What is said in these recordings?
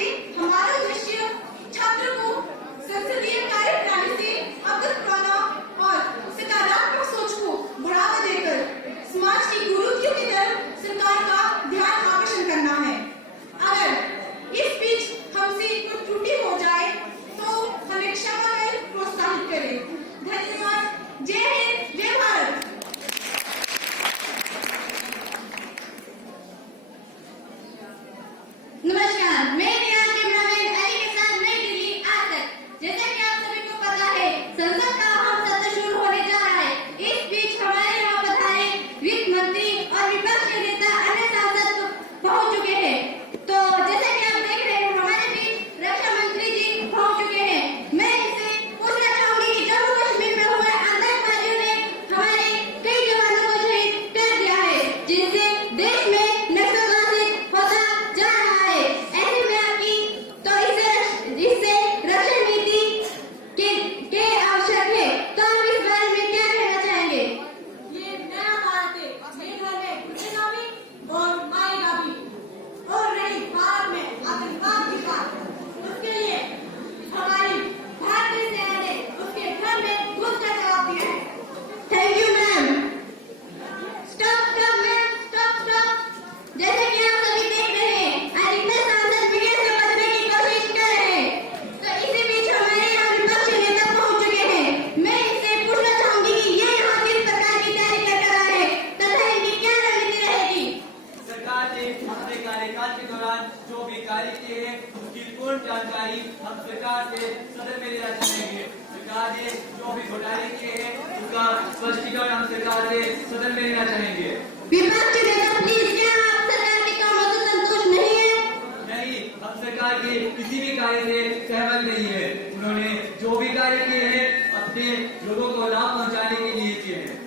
से हमारा उद्देश्य छात्रों को संसदीय कार्य प्रणाली से अवगत कराना और सकारात्मक सोच को बढ़ावा देकर समाज की कुरीतियों की तरफ सरकार का ध्यान आकर्षण करना है। अगर इस बीच हमसे कुछ त्रुटि हो जाए तो हमें क्षमा कर प्रोत्साहित करें। धन्यवाद। जय हिंद, जय भारत। नमस्कार, मैं रियान कैमरामैन अली के साथ नई दिल्ली आज तक। जैसा कि आप सभी को पता है, संसद का हम सत्र शुरू होने जा रहा है। इस बीच हमारे यहाँ पधारे वित्त मंत्री और विपक्ष के नेता अन्य सांसद पहुंच चुके हैं। तो जैसा कि आप देख रहे हैं, हमारे बीच रक्षा मंत्री जी पहुंच चुके हैं। मैं इनसे पूछना चाहूंगी कि जम्मू कश्मीर में हुए आतंकवादियों ने हमारे कई जवानों को शहीद कर दिया है, जिनसे देश में नक्सलवाद होता जा रहा है। ऐसे में आपकी तो इससे रक्षा नीति के आवश्यक है। तो आप इस बारे में क्या कहना चाहेंगे? ये नया भारत है, ये घर में घुसेगा भी और मारेगा भी। और रही भारत में आतंकवाद की बात, उसके लिए हमारी भारतीय सेना ने उसके घर में घुसकर जवाब दिया है। Thank you ma'am. Stop ma'am, stop. जैसे कि आप सभी देख रहे हैं, अधिकतर सांसद मीडिया से बचने की कोशिश कर रहे हैं। तो इसी बीच हमारे यहाँ विपक्ष के नेता पहुंच चुके हैं। मैं इनसे पूछना चाहूंगी कि ये यहाँ किस प्रकार की तैयारी कर रहा है तथा इनकी क्या रणनीति रहेगी? सरकार ने अपने कार्यकाल के दौरान जो भी कार्य किए हैं उसकी पूर्ण जानकारी हम सरकार से सदन में लेना चाहेंगे। सरकार ने जो भी घोटाले किए हैं उसका स्पष्टीकरण हम सरकार से सदन में लेना चाहेंगे। विपक्ष के नेता प्लीज, क्या आप सरकार के कामों से संतुष्ट नहीं है? नहीं, हम सरकार के किसी भी कार्य से सहमत नहीं है। उन्होंने जो भी कार्य किए हैं अपने लोगों को लाभ पहुंचाने के लिए किए हैं।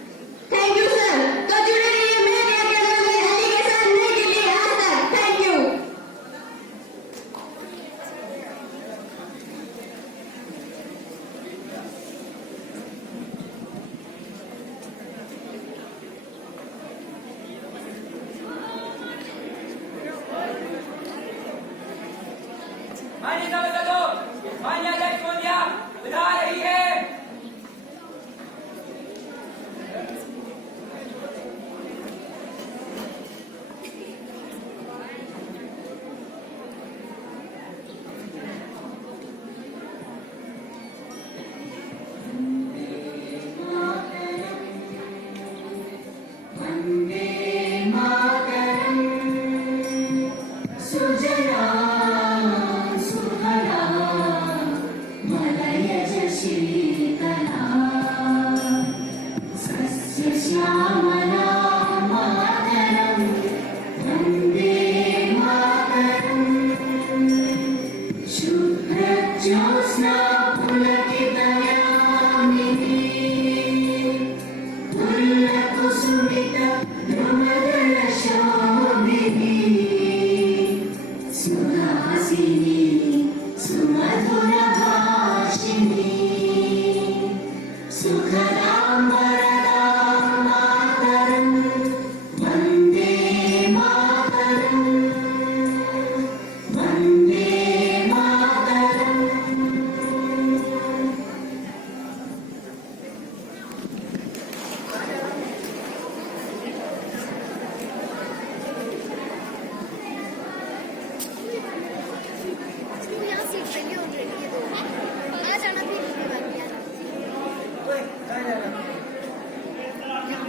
Thank you sir. तो जुड़े रहिए, मैं रिया कैमरामैन अली के साथ नई दिल्ली आज तक। Thank you. माननीय सांसदों, माननीय अध्यक्ष महोदया बता रही है।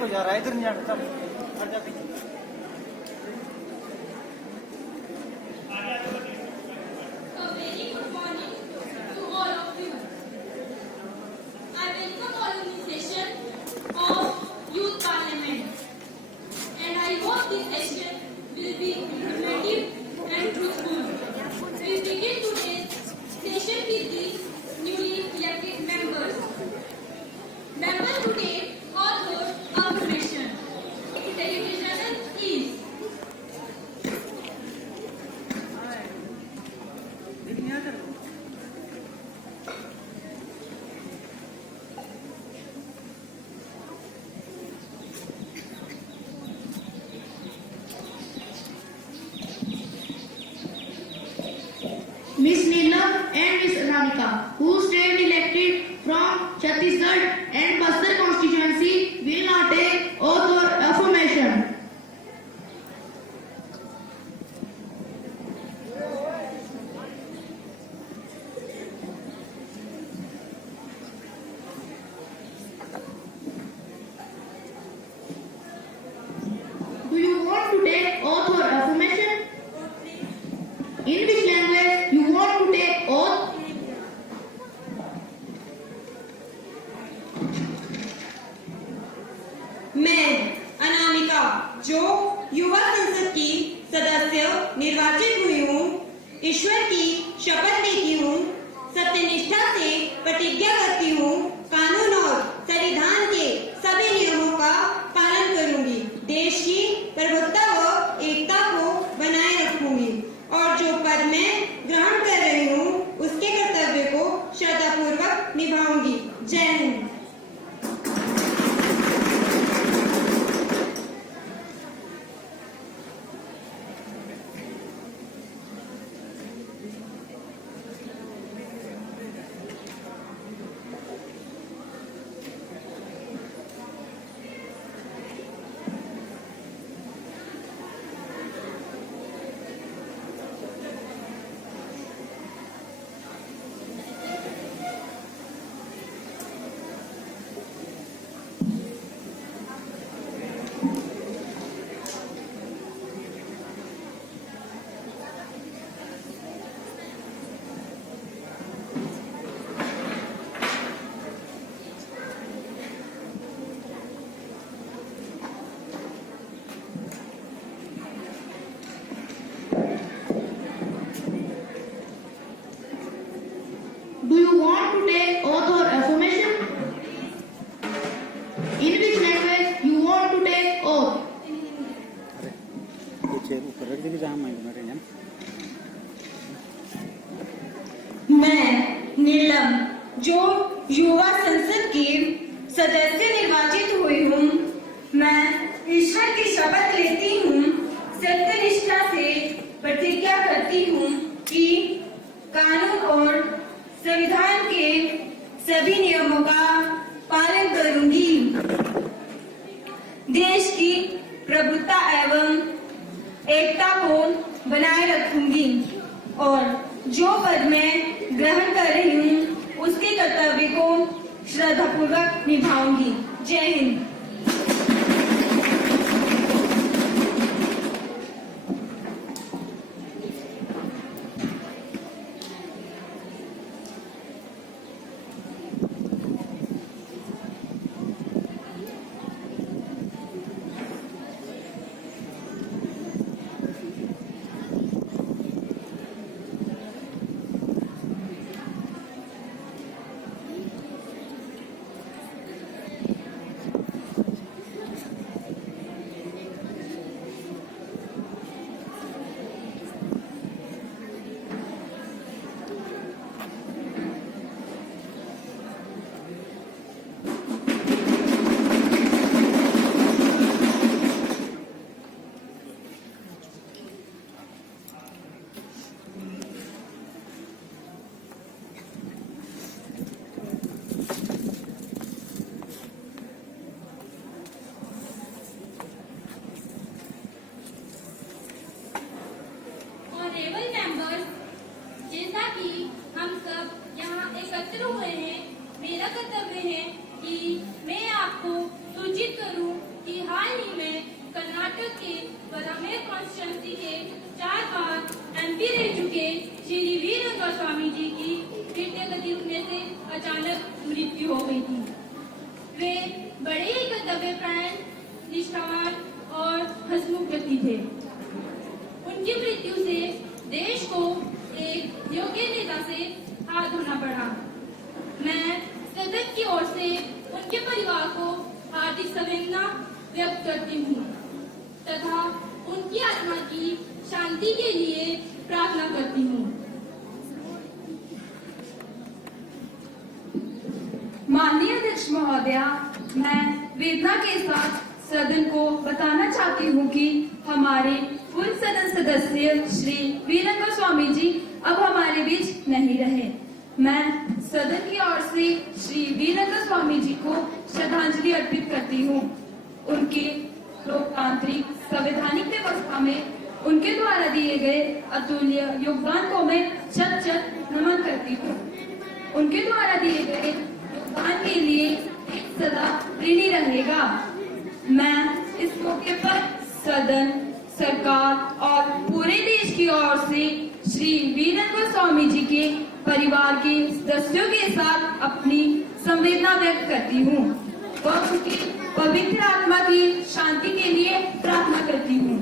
जा रहा है, इधर नहीं जाना। चल हट जा पीछे। Members today author affirmation. Television is and Miss Anamika, who stand elected from Chhattisgarh and Bastar constituency, will now take oath or affirmation. Do you want to take oath or affirmation? In which language you want to take oath? मैं अनामिका जो युवा संसद की सदस्य निर्वाचित हुई हूँ, ईश्वर की शपथ लेती हूँ, सत्यनिष्ठा से प्रतिज्ञा करती हूँ, कानून और संविधान के सभी नियमों का पालन करूंगी, देश की प्रभुत्ता व एकता को बनाए रखूंगी और जो पद मैं ग्रहण कर रही हूँ उसके कर्तव्य को श्रद्धापूर्वक निभाऊंगी। जय Hind. Do you want to take oath or affirmation? In which language you want to take oath? Chair ऊपर रख दीजिए जहाँ माइक में रहेंगे। मैं नीलम जो युवा संसद की सदस्य निर्वाचित हुई हूँ, मैं ईश्वर की शपथ लेती हूँ, सत्यनिष्ठा से प्रतिज्ञा करती हूँ कि कानून और संविधान के सभी नियमों का पालन करूंगी, देश की प्रभुत्ता एवं एकता को बनाए रखूंगी और जो पद मैं ग्रहण कर रही हूँ उसके कर्तव्य को श्रद्धापूर्वक निभाऊंगी। जय हिंद। ऑनरेबल मेंबर्स, जैसा कि हम सब यहाँ एकत्र हुए हैं, मेरा कर्तव्य है कि मैं आपको सूचित करूं कि हाल ही में कर्नाटक के बरामेर कॉन्स्टिट्यूंसी के 4 बार एमपी रह चुके श्री वी रंगास्वामी जी की हृदय गति रुकने से अचानक मृत्यु हो गई थी। वे बड़े ही कर्तव्यपरायण, निष्ठावान और हंसमुख व्यक्ति थे। उनकी मृत्यु से देश को एक योग्य नेता से हाथ धोना पड़ा। मैं सदन की ओर से उनके परिवार को हार्दिक संवेदना व्यक्त करती हूँ तथा उनकी आत्मा की शांति के लिए प्रार्थना करती हूँ। माननीय अध्यक्ष महोदया, मैं वेदना के साथ सदन को बताना चाहती हूँ कि हमारे पूर्व सदन सदस्य श्री वी रंगास्वामी जी अब हमारे बीच नहीं रहे। सदन की ओर से श्री वीरेंद्र स्वामी जी को श्रद्धांजलि अर्पित करती हूँ। उनके लोकतांत्रिक संवैधानिक व्यवस्था में उनके द्वारा दिए गए अतुल्य योगदान को मैं शत शत नमन करती हूँ। उनके द्वारा दिए गए योगदान के लिए सदा ऋणी रहेगा। मैं इस मौके पर सदन, सरकार और पूरे देश की ओर से श्री वीरेंद्र स्वामी जी के परिवार के सदस्यों के साथ अपनी संवेदना व्यक्त करती हूँ और उनकी पवित्र आत्मा की शांति के लिए प्रार्थना करती हूँ।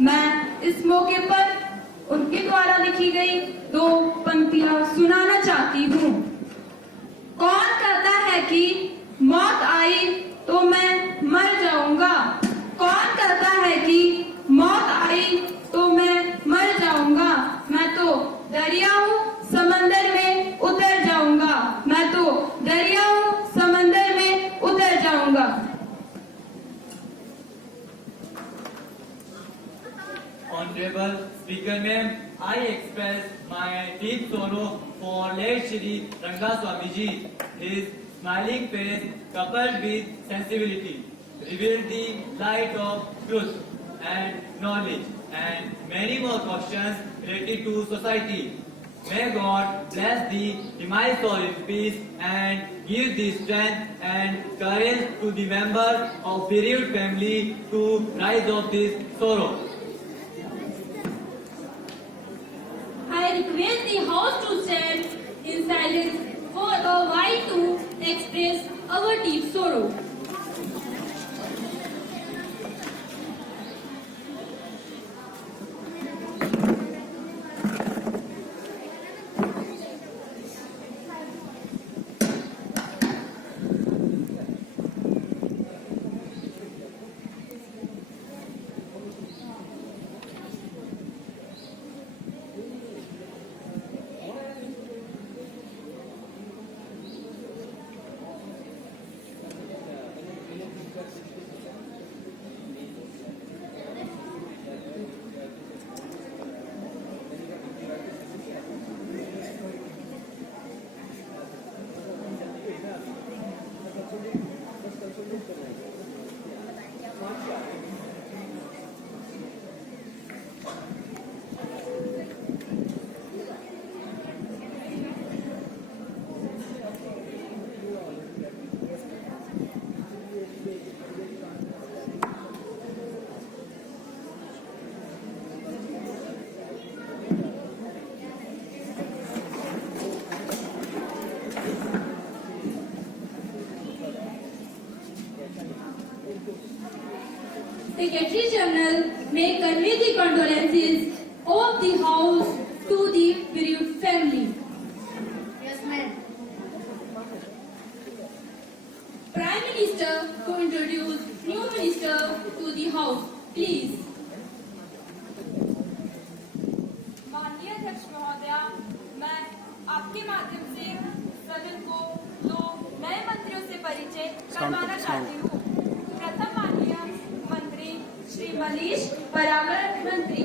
मैं इस मौके पर उनके द्वारा लिखी गई 2 पंक्तियां सुनाना चाहती हूँ। कौन कहता है कि मौत आई तो मैं मर जाऊंगा? कौन कहता है कि मौत आई तो मैं मर जाऊंगा? मैं तो दरिया हूँ, समंदर में उतर जाऊंगा। मैं तो दरिया हूँ, समंदर में उतर जाऊंगा। Honorable Speaker Ma'am, I express my deep sorrow for late Shri Ranga Swami Ji. His smiling face, coupled with sensibility, revealed the light of truth and knowledge and many more questions related to society. May God bless the demise soul in peace and give the strength and courage to the members of bereaved family to rise of this sorrow. I request the House to stand in silence for a while to express our deep sorrow. Secretary General may convey the condolences of the House to the bereaved family. Yes, ma'am. Prime Minister to introduce new minister to the House, please. माननीय अध्यक्ष महोदया, मैं आपके माध्यम से सदन को 2 नए मंत्रियों से परिचय करवाना चाहती हूँ। प्रथम माननीय मंत्री श्री मनीष पर्यावरण मंत्री।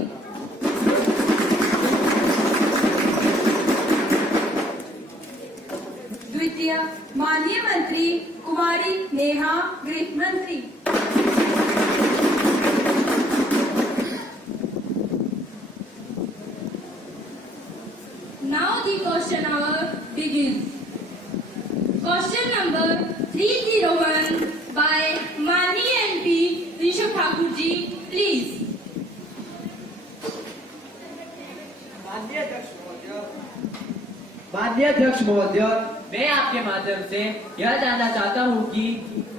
द्वितीय माननीय मंत्री कुमारी नेहा गृह मंत्री। Now the question hour begins. Question number 301 by Mani MP Rishabh Thakur ji, please. माननीय अध्यक्ष महोदय, मैं आपके माध्यम से यह जानना चाहता हूं कि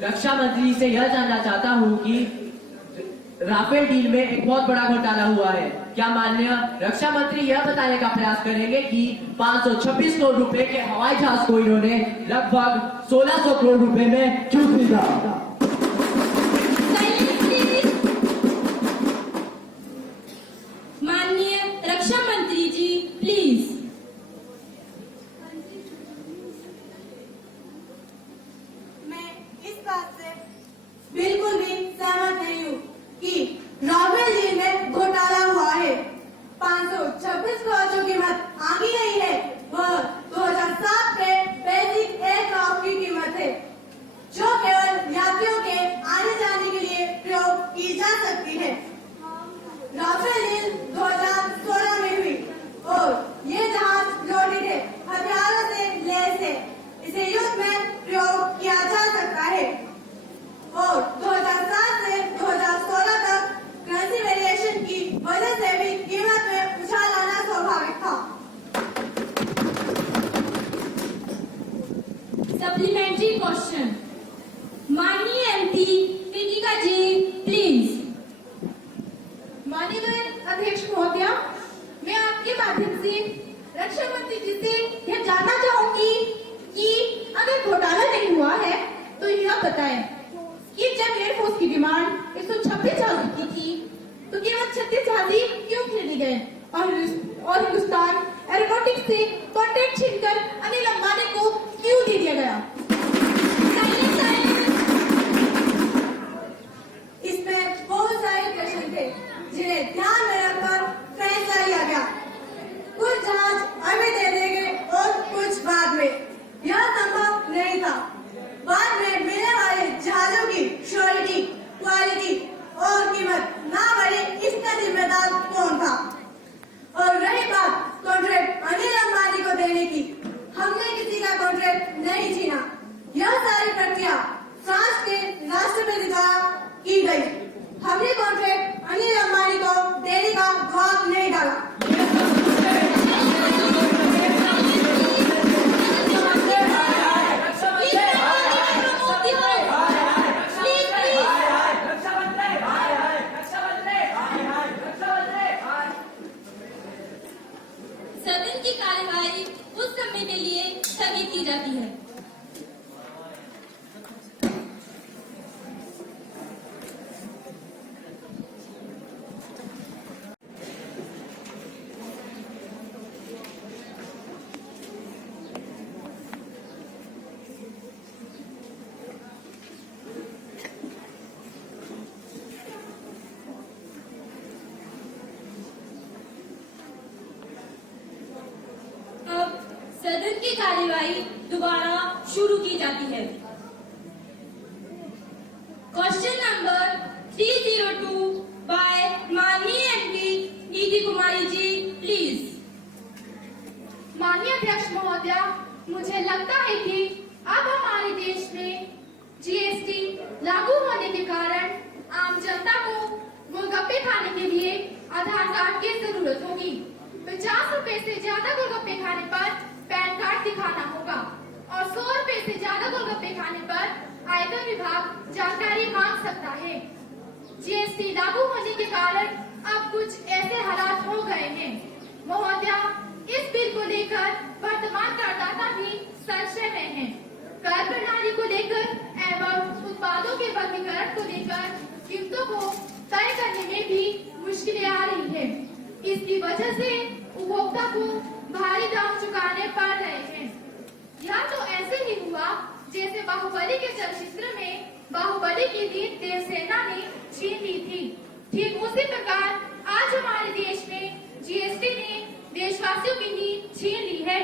रक्षा मंत्री से यह जानना चाहता हूं कि राफेल डील में एक बहुत बड़ा घोटाला हुआ है। क्या माननीय रक्षा मंत्री यह बताने का प्रयास करेंगे कि 526 करोड़ रुपए के हवाई जहाज को इन्होंने लगभग 1600 करोड़ रुपए में क्यों खरीदा? माननीय रक्षा मंत्री जी, प्लीज। मैं इस बात से बिल्कुल भी सहमत नहीं हूँ कि राफेल डील में घोटाला हुआ है। 526 करोड़ जो कीमत आंकी गई है वह 2007 में सप्लीमेंट्री क्वेश्चन। माननीय एमपी कृतिका जी प्लीज। माननीय अध्यक्ष महोदया, मैं आपके माध्यम से रक्षा मंत्री जी से यह जानना चाहूंगी कि अगर घोटाला नहीं हुआ है तो यह बताएं कि जब एयरफोर्स की डिमांड 126 जहाजों की थी तो केवल 36 जहाज क्यों खरीदे गए और हिंदुस्तान एरोनॉटिक्स से कॉन्ट्रैक्ट छीनकर अनिल अंबानी को क्यों दे दिया गया? इसमें बहुत सारे प्रश्न थे जिन्हें ध्यान में रखकर फैसला लिया गया। कुछ जहाज अभी दे देंगे और कुछ बाद में। यह संभव नहीं था। बाद में मिलने वाले जहाजों की श्योरिटी, क्वालिटी और कीमत ना बढ़े, इसका जिम्मेदार कौन था? और रही बात कॉन्ट्रैक्ट अनिल अंबानी को देने की, हमने किसी का कॉन्ट्रैक्ट नहीं छीना। यह सारी प्रक्रिया फ्रांस के राष्ट्रपति द्वारा की गई। हमने कॉन्ट्रैक्ट अनिल अंबानी को देने का ख्वाब नहीं डाला। सदन की कार्यवाही उस समय के लिए स्थगित की जाती है। सदन की कार्यवाही दोबारा शुरू की जाती है। क्वेश्चन नंबर 302 बाय माननीय एमपी नीति कुमारी जी प्लीज। माननीय अध्यक्ष महोदया, मुझे लगता है कि अब हमारे देश में जीएसटी लागू होने के कारण आम जनता को गोलगप्पे खाने के लिए आधार कार्ड की जरूरत होगी। 50 रुपए से ज्यादा गोलगप्पे खाने पर पैन कार्ड दिखाना होगा और 100 रुपए से ज्यादा गोलगप्पे खाने पर आयकर विभाग जानकारी मांग सकता है। जीएसटी लागू होने के कारण अब कुछ ऐसे हालात हो गए हैं। महोदया, इस बिल को लेकर वर्तमान करदाता भी संशय में हैं। कर प्रणाली को लेकर एवं उत्पादों के वर्गीकरण को लेकर कीमतों को तय करने में भी मुश्किलें आ रही है। इसकी वजह से उपभोक्ता को भारी दाम चुकाने पड़ रहे हैं। यह तो ऐसे ही हुआ जैसे बाहुबली के चलचित्र में बाहुबली की नींद देवसेना ने छीन ली थी। ठीक उसी प्रकार आज हमारे देश में जीएसटी ने देशवासियों की नींद छीन ली है।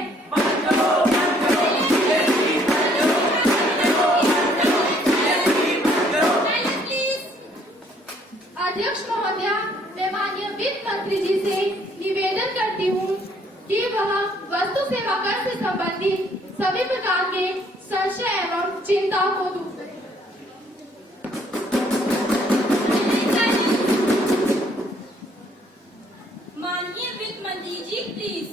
अध्यक्ष महोदया, मैं माननीय वित्त मंत्री जी से निवेदन करती हूँ कि वह वस्तु सेवा कर से संबंधित सभी प्रकार के संशय एवं चिंताओं को दूर करें। माननीय वित्त मंत्री जी प्लीज।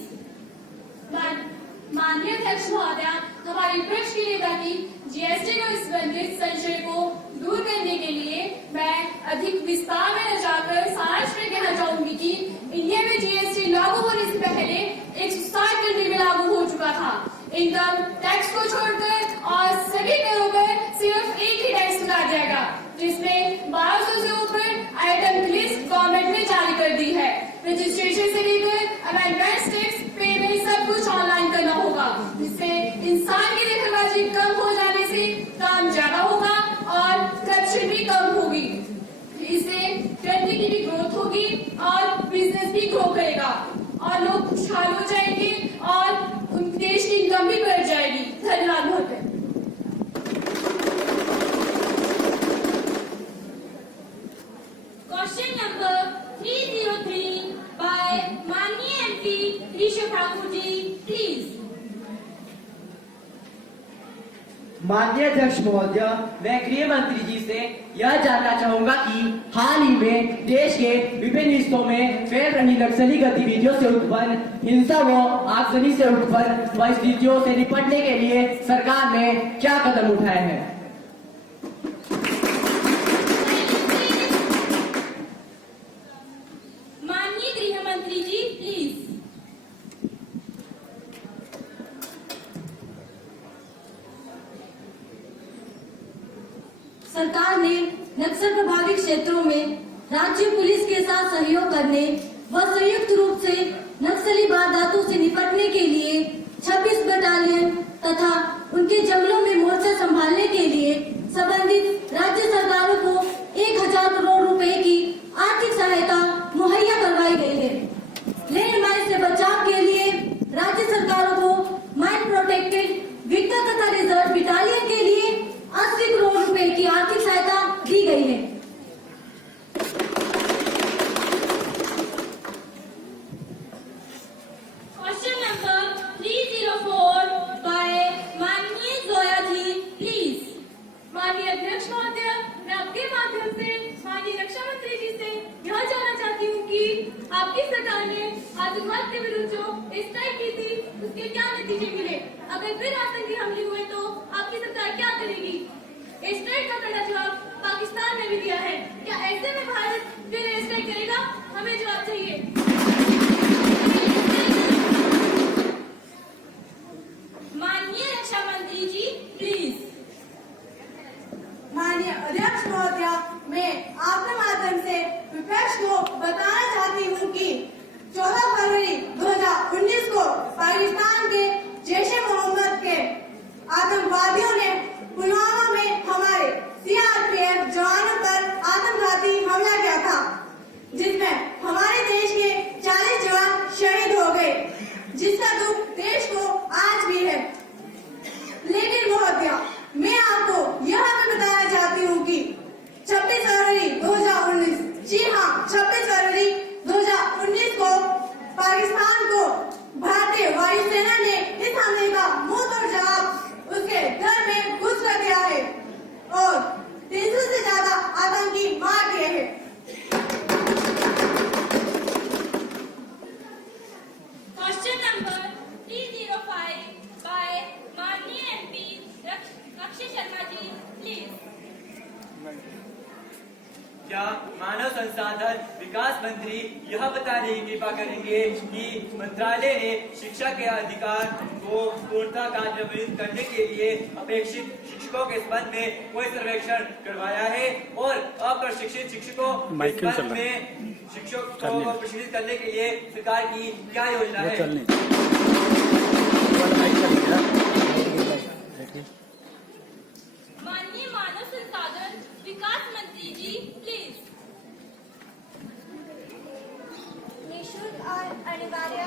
माननीय अध्यक्ष महोदया, हमारी पृष्ठ की नेता की जीएसटी को संबंधित संशय को दूर करने के लिए मैं अधिक विस्तार में न जाकर सारांश में कहना चाहूंगी कि इंडिया में जीएसटी लागू होने से पहले 160 कंट्री में लागू हो चुका था। इनकम टैक्स को छोड़कर और सभी करों पर सिर्फ एक ही टैक्स लगा जाएगा, जिसमें 1200 से ऊपर आइटम की लिस्ट गवर्नमेंट ने जारी कर दी है। रजिस्ट्रेशन से लेकर अमेंडमेंट टैक्स पेमेंट सब कुछ ऑनलाइन करना होगा, जिससे इंसान की दखलबाजी कम हो जाने से काम ज्यादा होगा और करप्शन भी कम होगी। इससे कंट्री की भी ग्रोथ होगी और बिजनेस भी ग्रो करेगा और लोग खुशहाल हो जाएंगे और देश की इनकम भी बढ़ जाएगी। धन्यवाद महोदय। क्वेश्चन नंबर 303 बाय माननीय एमपी ऋषभ ठाकुर जी प्लीज। माननीय अध्यक्ष महोदय, मैं गृह मंत्री जी से यह जानना चाहूंगा कि हाल ही में देश के विभिन्न हिस्सों में फैल रही नक्सली गतिविधियों से उत्पन्न हिंसा व आगजनी से उत्पन्न परिस्थितियों से निपटने के लिए सरकार ने क्या कदम उठाए हैं। माननीय गृह मंत्री जी प्लीज। सरकार ने नक्सल प्रभावित क्षेत्रों में राज्य पुलिस के साथ सहयोग करने व संयुक्त रूप से नक्सली वारदातों से निपटने के लिए 26 बटालियन तथा उनके जंगलों में मोर्चा संभालने के लिए संबंधित राज्य सरकारों को 1000 करोड़ रुपए की आर्थिक सहायता मुहैया करवाई गई है। लैंड माइन से बचाव के लिए राज्य सरकारों को माइन प्रोटेक्टेड विक्टर तथा रिजर्व बटालियन के लिए 80 करोड़ रुपए की आर्थिक सहायता दी गई है। क्वेश्चन नंबर 304 बाय माननीय जोया जी प्लीज। माननीय अध्यक्ष महोदय, मैं आपके माध्यम से माननीय रक्षा मंत्री जी से यह जानना चाहती हूँ कि आपकी सरकार ने आतंकवाद के विरुद्ध जो स्ट्राइक की थी उसके क्या नतीजे मिले। अगर फिर आतंकी हमले हुए तो आपकी सरकार क्या करेगी। स्ट्राइक का कड़ा जवाब पाकिस्तान ने भी दिया है। क्या ऐसे में भारत फिर स्ट्राइक करेगा? हमें जवाब चाहिए। माननीय रक्षा मंत्री जी प्लीज। माननीय अध्यक्ष महोदय, मैं आपके माध्यम से विपक्ष को बताना चाहती हूँ कि 14 फरवरी 2019 को पाकिस्तान के जैश-ए मोहम्मद के आतंकवादियों ने पुलवामा में हमारे सीआरपीएफ जवानों पर आत्मघाती हमला किया था, जिसमें हमारे देश के 40 जवान शहीद हो गए, जिसका दुख देश को आज भी है। लेकिन महोदय, मैं आपको यह भी बताना चाहती हूँ कि 26 फरवरी 2019, जी हाँ 26 फरवरी 2019 को पाकिस्तान को भारतीय वायुसेना ने इस हमले का मुंहतोड़ जवाब उसके घर में घुस कर दिया है और 300 से ज्यादा आतंकी मार दिए हैं। क्वेश्चन नंबर 305 बाय माननीय एमपी अक्षय शर्मा जी प्लीज। क्या मानव संसाधन विकास मंत्री यह बताने की कृपा करेंगे कि मंत्रालय ने शिक्षा के अधिकार को पूर्णतः कार्यान्वित करने के लिए अपेक्षित शिक्षकों के संबंध में कोई सर्वेक्षण करवाया है और अप्रशिक्षित शिक्षकों के संबंध में शिक्षकों को प्रशिक्षित करने के लिए सरकार की क्या योजना है। माननीय मानव संसाधन विकास मंत्री जी प्लीज। निःशुल्क और अनिवार्य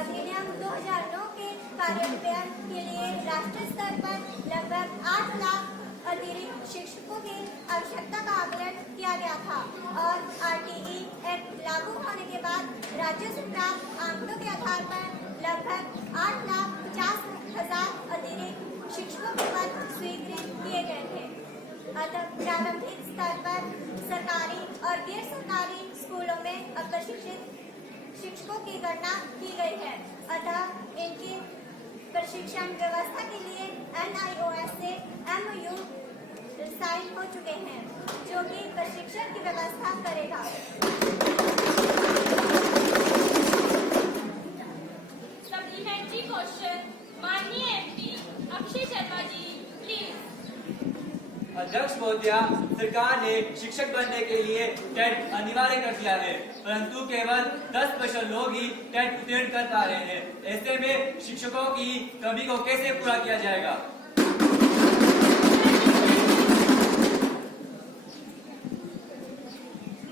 अधिनियम 2009 के कार्यान्वयन के लिए राष्ट्रीय स्तर पर लगभग 8 लाख अतिरिक्त शिक्षकों की आवश्यकता का आकलन किया गया था और आरटीई एक्ट लागू होने के बाद राज्यों से प्राप्त आंकड़ों के आधार पर लगभग 8,50,000 अतिरिक्त शिक्षकों के पद स्वीकृत किए गए थे। अतः प्रारंभिक स्तर पर सरकारी और गैर सरकारी स्कूलों में अप्रशिक्षित शिक्षकों की गणना की गई है। अतः इनकी प्रशिक्षण व्यवस्था के लिए NIOS से MOU साइन हो चुके हैं, जो कि प्रशिक्षण की व्यवस्था करेगा। सप्लीमेंट्री क्वेश्चन माननीय एमपी अक्षय शर्मा जी प्लीज। अध्यक्ष महोदय, सरकार ने शिक्षक बनने के लिए टेट अनिवार्य कर दिया है, परंतु केवल 10% लोग ही टेट उत्तीर्ण कर पा रहे हैं। ऐसे में शिक्षकों की कमी को कैसे पूरा किया जाएगा।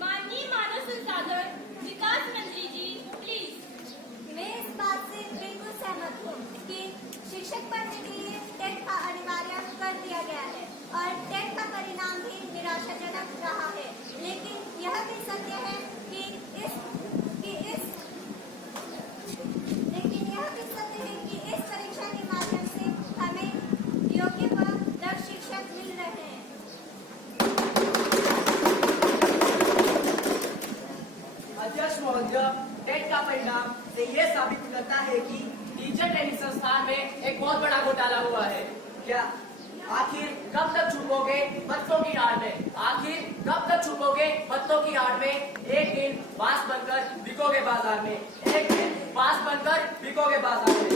माननीय मानव संसाधन विकास मंत्री जी प्लीज। मैं इस बात से बिल्कुल सहमत हूँ कि शिक्षक बनने के लिए टेट का अनिवार्य कर दिया गया है और टेट का परिणाम भी निराशाजनक रहा है। लेकिन यह भी सत्य है कि इस परीक्षा के माध्यम से हमें हुआ है। क्या आखिर कब तक छुपोगे बत्तों की आड़ में? आखिर कब तक छुपोगे बत्तों की आड़ में? एक दिन बांस बनकर बिकोगे बाजार में, एक दिन बांस बनकर बिकोगे बाजार में।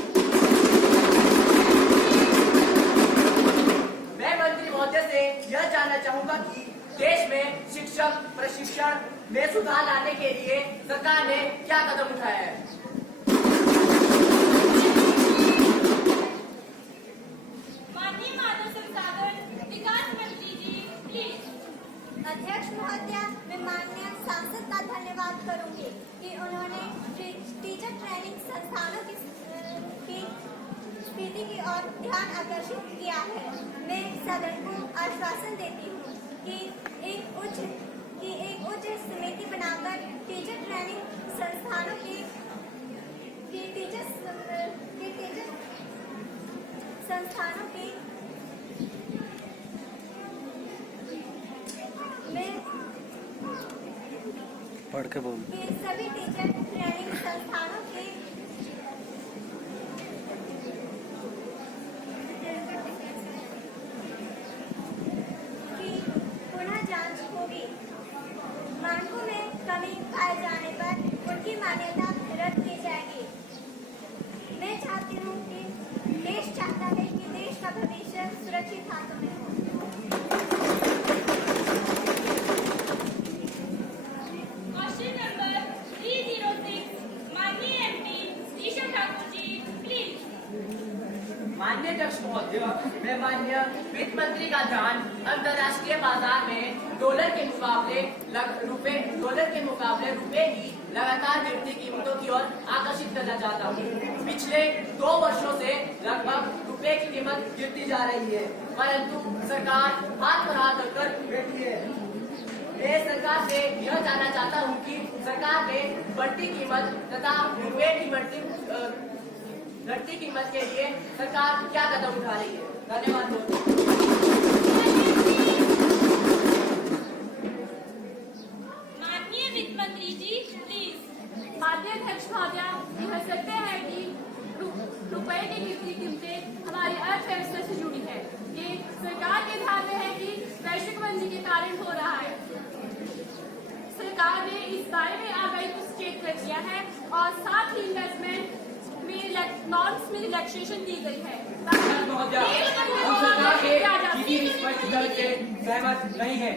मैं मंत्री महोदय से यह जानना चाहूंगा कि देश में शिक्षक प्रशिक्षण में सुधार लाने के लिए सरकार ने क्या कदम उठाया है? माननीय मानव संसाधन विकास मंत्री जी प्लीज। अध्यक्ष महोदया, मैं माननीय सांसद का धन्यवाद करूंगी कि उन्होंने टीचर ट्रेनिंग संस्थानों की स्थिति की ओर ध्यान आकर्षित किया है। मैं सदन को आश्वासन देती हूँ कि एक उच्च समिति बनाकर टीचर ट्रेनिंग संस्थानों की पढ़ के बोल। सभी टीचर ट्रेनिंग संस्थानों की पुनः जांच होगी। मानकों में कमी पाए जाने पर उनकी मान्यता रद्द की जाएगी। मैं चाहती हूँ कि देश चाहता है कि देश का भविष्य सुरक्षित हाथों में हो। क्वेश्चन नंबर 306 माननीय एमपी ईशा ठाकुर जी प्लीज। माननीय अध्यक्ष महोदय, मैं माननीय वित्त मंत्री का ध्यान अंतर्राष्ट्रीय बाजार में डॉलर के मुकाबले रुपए की लगातार गिरती कीमतों की ओर आकर्षित करना चाहता हूँ। पिछले 2 वर्षों से लगभग रुपए की कीमत गिरती जा रही है, परंतु सरकार हाथ पर हाथ रखकर बैठी है। मैं सरकार से यह जानना चाहता हूँ कि सरकार ने बढ़ती कीमत तथा रुपए की घटती कीमत के लिए सरकार क्या कदम उठा रही है? धन्यवाद। माननीय वित्त मंत्री जी प्लीज। माननीय अध्यक्ष महोदया, यह सत्य है कि रुपए की गिरती कीमतें हमारी अर्थव्यवस्था से जुड़ी है। ये सरकार के ध्यान में है कि वैश्विक मंदी के कारण हो रहा है। सरकार ने इस बारे में आगाही को सचेत कर दिया है और साथ ही इन्वेस्टमेंट में नॉर्म्स में रिलैक्सेशन दी गई है। हम सरकार के किसी भी स्पष्ट दर से सहमत नहीं है।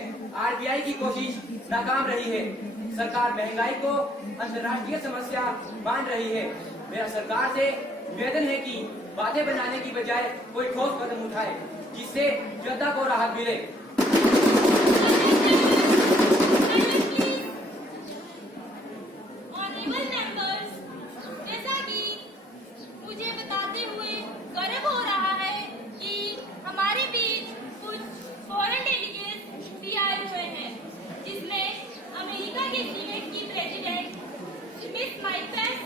आरबीआई की कोशिश नाकाम रही है। सरकार महंगाई को अंतर्राष्ट्रीय समस्या मान रही है। मेरा सरकार से निवेदन है कि बातें बनाने की बजाय कोई ठोस कदम उठाए जिससे जनता को राहत मिले। ऑनरेबल मेंबर्स, जैसा कि मुझे बताते हुए गर्व हो रहा है कि हमारे बीच कुछ फॉरेन डेलीगेट्स भी आए हुए हैं, जिसमें अमेरिका के सीनेट की president miss Mike Pence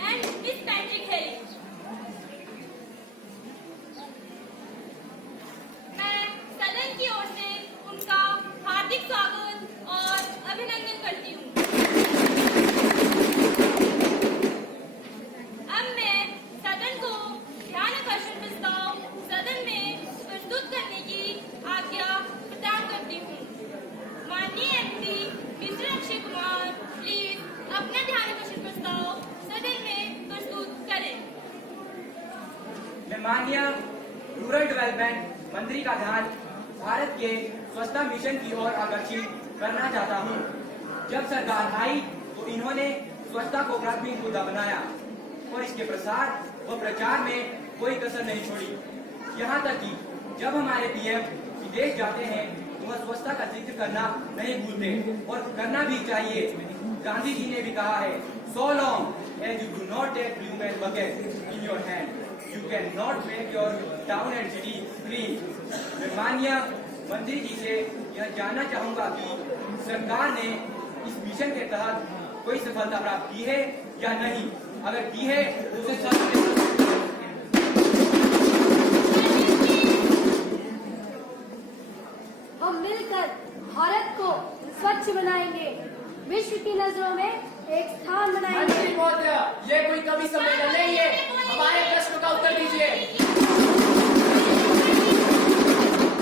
and miss Patrick Harris. मैं सदन की ओर से उनका हार्दिक स्वागत और अभिनंदन करती हूँ। अब मैं सदन को ध्यान आकर्षण प्रस्ताव सदन में प्रस्तुत करने की आज्ञा प्रदान करती हूँ। माननीय MP mister Akshay Kumar please अपना ध्यान आकर्षण प्रस्ताव सदन में प्रस्तुत करें। मैं माननीय रूरल डेवलपमेंट मंत्री का ध्यान भारत के स्वच्छता मिशन की ओर आकर्षित करना चाहता हूँ। जब सरकार आई तो इन्होंने स्वच्छता को प्राथमिक मुद्दा बनाया और इसके प्रसार व प्रचार में कोई कसर नहीं छोड़ी। यहाँ तक कि जब हमारे पीएम विदेश जाते हैं तो वह स्वच्छता का जिक्र करना नहीं भूलते और करना भी चाहिए। गांधी जी ने भी कहा है, so long as you do not take broom and bucket in your hand, you cannot make your town and city clean। मैं माननीय मंत्री जी से यह जानना चाहूंगा कि सरकार ने इस मिशन के तहत कोई सफलता प्राप्त की है या नहीं। अगर की है तो उसे हम मिलकर भारत को स्वच्छ बनाएंगे, विश्व की नजरों में एक स्थान बनाएंगे। ये कोई कवि सम्मेलन नहीं है, हमारे प्रश्न का उत्तर दीजिए।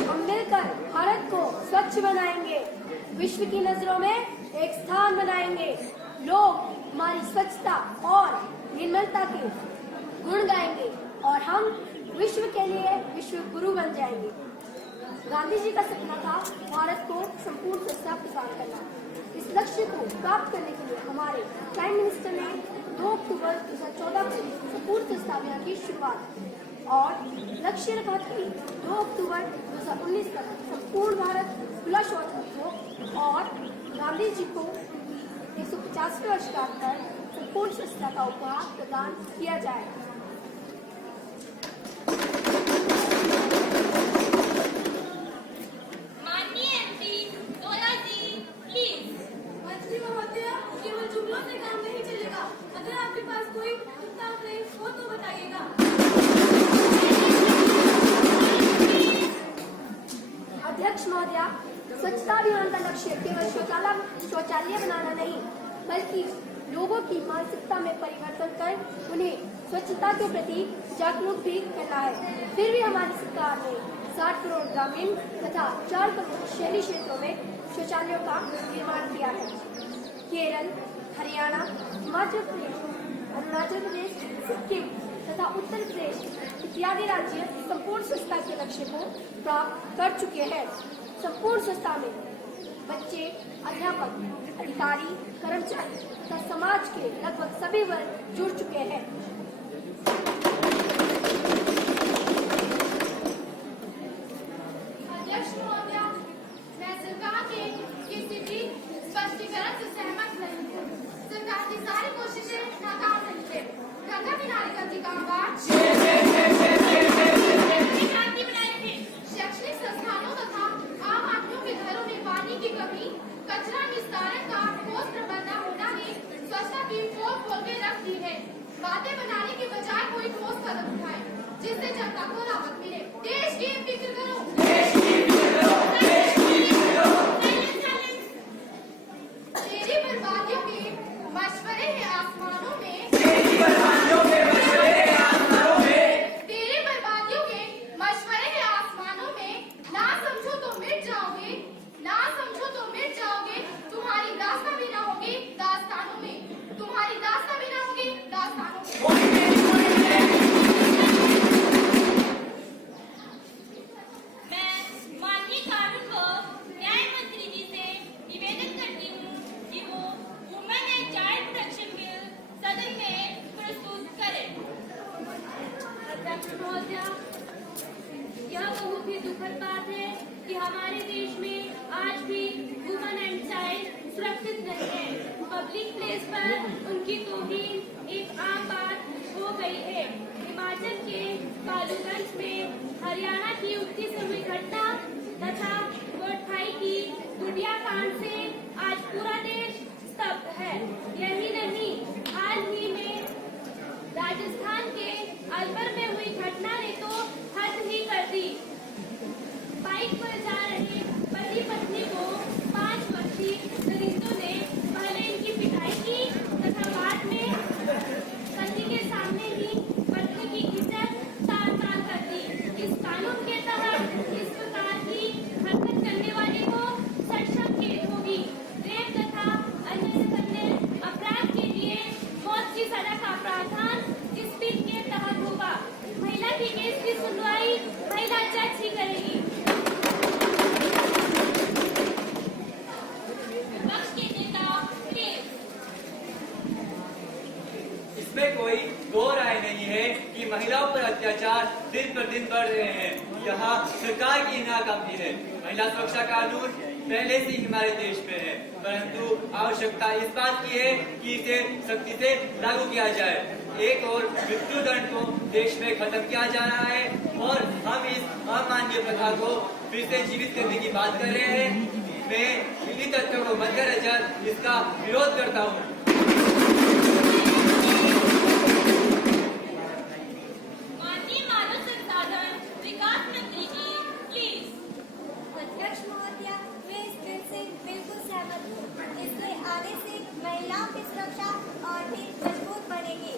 हम मिलकर भारत को स्वच्छ बनाएंगे, विश्व की नजरों में एक स्थान बनाएंगे। लोग हमारी स्वच्छता और निर्मलता के गुण गाएंगे और हम विश्व के लिए विश्व गुरु बन जाएंगे। गांधी जी का सपना था भारत को संपूर्ण स्वच्छता प्रदान करना। इस लक्ष्य को प्राप्त करने के लिए हमारे प्राइम मिनिस्टर ने 2 अक्टूबर 2014 को संपूर्ण स्वच्छता अभियान की शुरुआत की और लक्ष्य रखा कि 2 अक्टूबर 2019 तक संपूर्ण भारत खुला शौच मुक्त हो और गांधी जी को उनकी 150वें वर्षगांठ पर संपूर्ण स्वच्छता का उपहार प्रदान किया जाए। माननीय एमपी डोला जी प्लीज। मंत्री महोदय, केवल जुमलों से काम नहीं चलेगा। अगर आपके पास कोई प्रस्ताव है वो तो बताइएगा। अध्यक्ष महोदया, स्वच्छता अभियान का लक्ष्य केवल शौचालय बनाना नहीं, बल्कि लोगों की मानसिकता में परिवर्तन कर उन्हें स्वच्छता के प्रति जागरूक भी करना है। फिर भी हमारी सरकार ने 60 करोड़ ग्रामीण तथा 4 करोड़ शहरी क्षेत्रों में शौचालयों का निर्माण किया है। केरल, हरियाणा, हिमाचल प्रदेश, अरुणाचल प्रदेश, सिक्किम तथा उत्तर प्रदेश इत्यादि राज्य संपूर्ण स्वच्छता के लक्ष्य को प्राप्त कर चुके हैं। संपूर्ण स्वच्छता में बच्चे, अध्यापक, अधिकारी, कर्मचारी तथा समाज के लगभग सभी वर्ग जुड़ चुके हैं। अध्यक्ष महोदय, मैं सरकार के किसी भी स्पष्टीकरण से सहमत नहीं हूँ। सरकार की सारी कोशिशें नाकाम रही है। गंगा किनारे का ठिकाना क्रांति बनाई थी। शैक्षणिक संस्थानों तथा आम आदमियों के घरों में पानी की कमी, कचरा निस्तारण का ठोस प्रबंध न होना ने स्वच्छता की पोल खोल के रख दी है। बातें बनाने के बजाय कोई ठोस कदम उठाए जिससे जनता को राहत मिले। देश की फिक्र करो। तेरी बर्बादियों के मशवरे हैं आसमानों में। तेरी बर्बादियों के मशवरे हैं आसमानों में। ना समझो तो मिट जाओगे, ना समझो तो मिट जाओगे। तुम्हारी दास्तां भी ना होगी दास्तानों में। तुम्हारी दास्तां भी ना होगी दास्तानों में। मैं माननीय कानून व न्याय मंत्री जी से निवेदन करती हूँ कि वो women and child protection bill सदन में प्रस्तुत करें। अध्यक्ष महोदया, यह बहुत ही दुखद बात है कि हमारे देश में आज भी वुमेन एंड चाइल्ड सुरक्षित नहीं है। पब्लिक प्लेस पर उनकी तौहीन एक आम बात हो गई है। हिमाचल के कालूगंज में, हरियाणा की उक्ति से हुई घटना तथा कोटखाई की गुड़िया कांड से आज पूरा देश स्तब्ध है। यही नहीं, हाल ही में राजस्थान के अलवर में हुई घटना ने तो हद ही कर दी। बाइक पर जा रहे पति पत्नी को 5 वर्षीय दरिंदों ने पहले इनकी पिटाई की तथा बाद में पति के सामने ही पत्नी की इज्जत तार-तार कर दी। इस कानून के तहत इस प्रकार की हरकत करने वाले को सख्त केस होगी। रेप तथा अन्य अपराध के लिए मौत की सजा का प्रावधान इस बिल के तहत होगा। महिला के केस की सुनवाई महिला जज ही करेगी। विपक्ष के नेता प्लीज। इसमें कोई दो राय नहीं है कि महिलाओं पर अत्याचार दिन पर दिन बढ़ रहे हैं। यहाँ सरकार की नाकामी है। महिला सुरक्षा कानून पहले से ही हमारे देश में है, परंतु आवश्यकता इस बात की है कि इसे सख्ती से लागू किया जाए। एक और मृत्यु दंड को देश में खत्म किया जा रहा है और हम इस अमानवीय प्रथा को फिर से जीवित करने की बात कर रहे हैं। मैं इन्हीं तथ्यों को मद्देनजर इसका विरोध करता हूँ। माननीय मानव संसाधन विकास मंत्री जी प्लीज। अध्यक्ष महोदया, मैं इस बिल से बिल्कुल सहमत हूँ। इसके आने से महिलाओं की सुरक्षा और भी मजबूत बनेगी।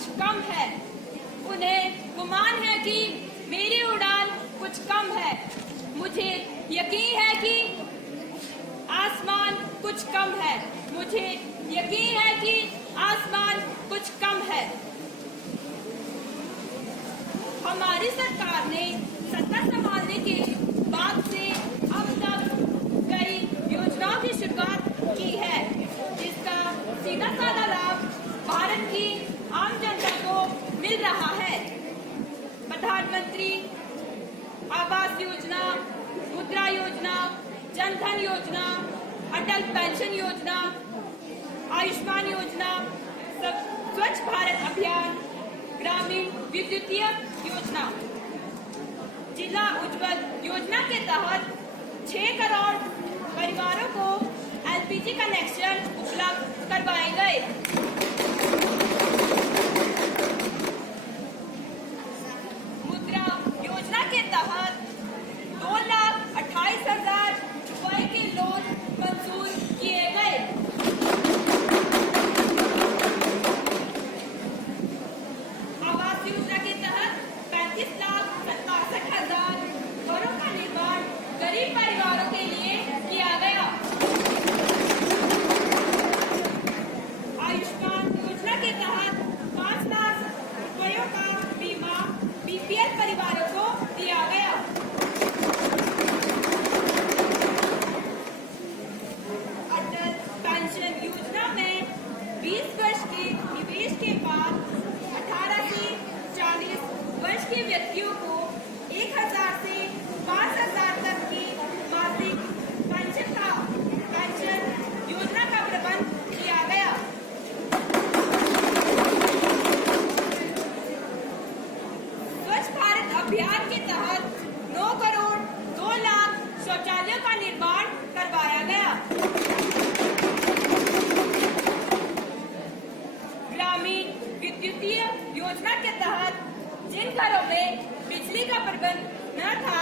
कुछ कम है। उन्हें गुमान है कि मेरी उड़ान कुछ कम है। मुझे यकीन है कि आसमान कुछ कम है। मुझे यकीन है कि आसमान कुछ कम है। हमारी सरकार ने सत्ता संभालने के बाद से अब तक कई योजनाओं की शुरुआत की है, जिसका सीधा साधा लाभ भारत की आम जनता को मिल रहा है। प्रधानमंत्री आवास योजना, मुद्रा योजना, जन धन योजना, अटल पेंशन योजना, आयुष्मान योजना, स्वच्छ भारत अभियान, ग्रामीण विद्युतीय योजना, जिला उज्ज्वल योजना के तहत 6 करोड़ परिवारों को एलपीजी कनेक्शन उपलब्ध करवाए गए। मुद्रा योजना के तहत 2,28,000 रुपए के लोन मंजूर किए गए। आवास योजना के तहत 35,67,000 घरों का निर्माण गरीब परिवारों के लिए किया गया। आयुष्मान योजना के तहत 5 लाख रुपयों का बीमा बीपीएल परिवारों को दिया गया। अटल पेंशन योजना में 20 वर्ष के निवेश के बाद 18 से 40 वर्ष के व्यक्तियों को 1,000 से 5,000 तक की मासिक पेंशन योजना का प्रबंध किया गया। स्वच्छ भारत अभियान के तहत 9 करोड़ 2 लाख शौचालयों का निर्माण करवाया गया। ग्रामीण विद्युतीय योजना के तहत जिन घरों में बिजली का प्रबंध न था,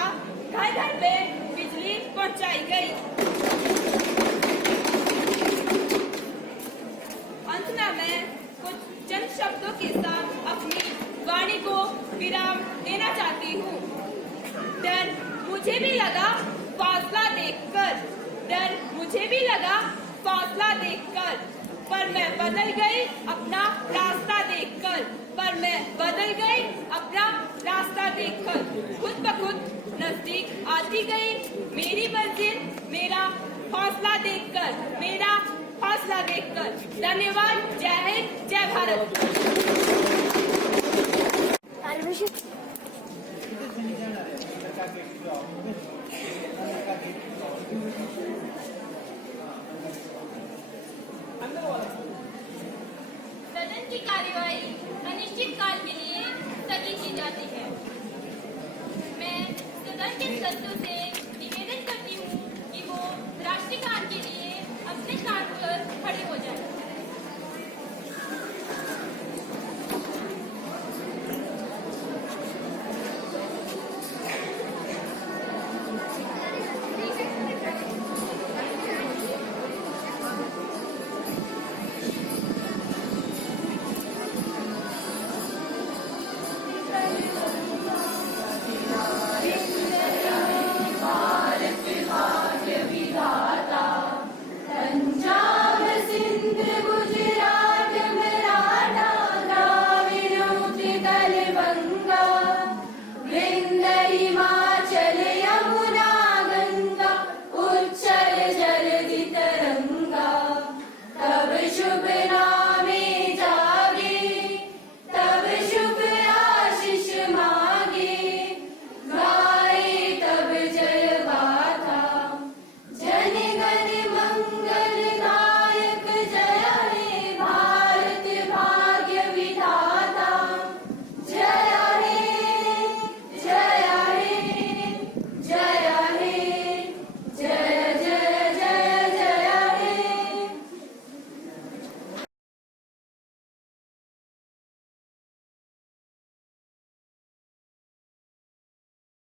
घर घर में बिजली पहुंचाई गई। अंत में मैं कुछ चंद शब्दों के साथ अपनी वाणी को विराम देना चाहती हूँ। डर मुझे भी लगा फासला देखकर, डर मुझे भी लगा फासला देखकर, पर मैं बदल गई अपना रास्ता देखकर, पर मैं बदल गई अपना रास्ता देखकर। खुद ब खुद नजदीक आती गई मेरी मंजिल, मेरा हौसला देखकर, मेरा हौसला देखकर। धन्यवाद। जय हिंद, जय भारत। सदन की कार्यवाही अनिश्चित काल के लिए स्थगित की जाती है। मैं सदन के सदस्यों से